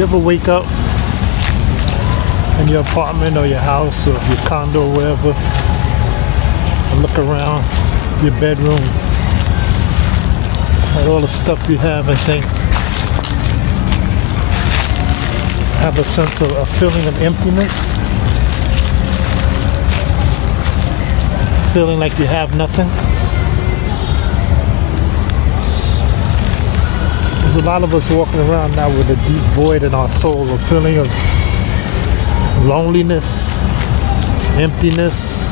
You ever wake up in your apartment or your house or your condo or wherever and look around your bedroom at all the stuff you have and think, have a sense of a feeling of emptiness, feeling like you have nothing? There's a lot of us walking around now with a deep void in our soul, a feeling of loneliness, emptiness.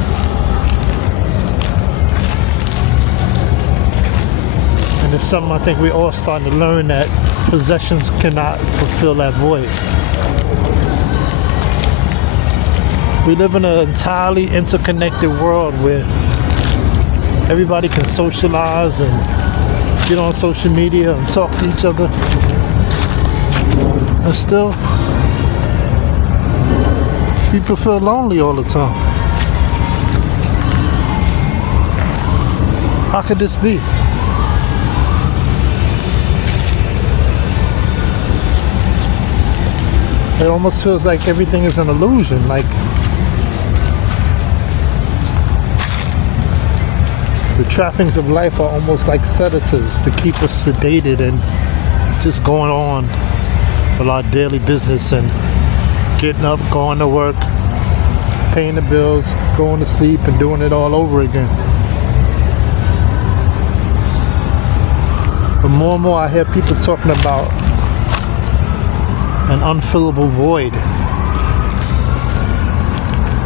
And it's something I think we're all starting to learn, that possessions cannot fulfill that void. We live in an entirely interconnected world where everybody can socialize and get on social media and talk to each other, and still people feel lonely all the time. How could this be? It almost feels like everything is an illusion, like the trappings of life are almost like sedatives to keep us sedated and just going on with our daily business and getting up, going to work, paying the bills, going to sleep, and doing it all over again. But more and more I hear people talking about an unfillable void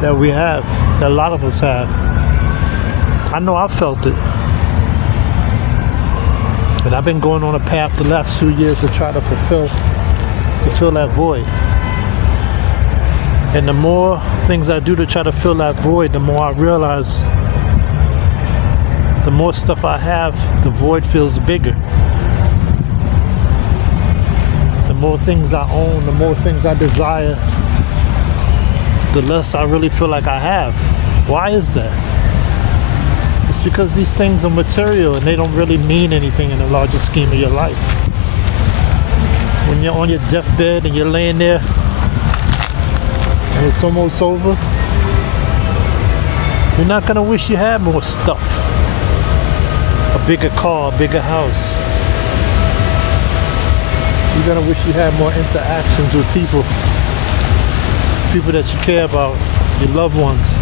that we have, that a lot of us have. I know I felt it. And I've been going on a path the last few years to try to fill that void. And the more things I do to try to fill that void, the more I realize the more stuff I have, the void feels bigger. The more things I own, the more things I desire, the less I really feel like I have. Why is that? It's because these things are material and they don't really mean anything in the larger scheme of your life. When you're on your deathbed and you're laying there and it's almost over, you're not gonna wish you had more stuff. A bigger car, a bigger house. You're gonna wish you had more interactions with people that you care about, your loved ones,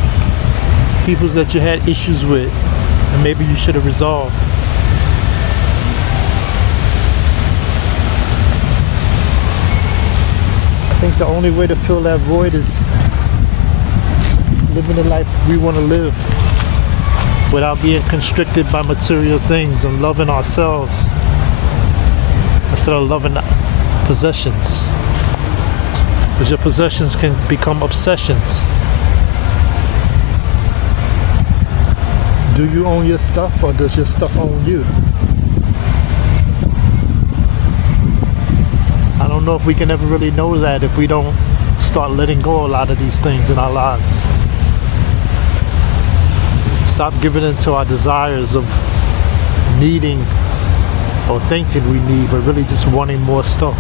people that you had issues with, and maybe you should have resolved. I think the only way to fill that void is living the life we want to live without being constricted by material things and loving ourselves instead of loving possessions. Because your possessions can become obsessions. Do you own your stuff, or does your stuff own you? I don't know if we can ever really know that if we don't start letting go of a lot of these things in our lives. Stop giving in to our desires of needing or thinking we need, but really just wanting more stuff.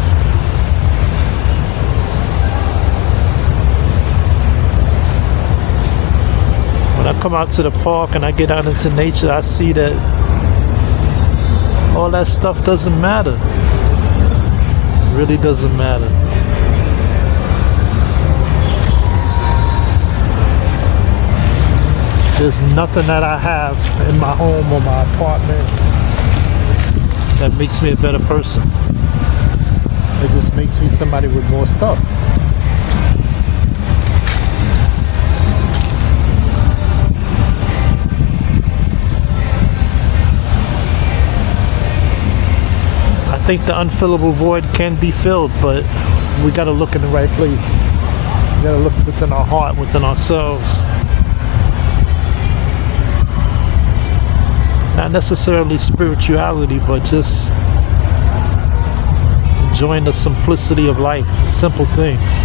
When I come out to the park and I get out into nature, I see that all that stuff doesn't matter. It really doesn't matter. There's nothing that I have in my home or my apartment that makes me a better person. It just makes me somebody with more stuff. I think the unfillable void can be filled, but we gotta look in the right place. We gotta look within our heart, within ourselves. Not necessarily spirituality, but just enjoying the simplicity of life, simple things.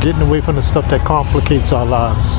Getting away from the stuff that complicates our lives.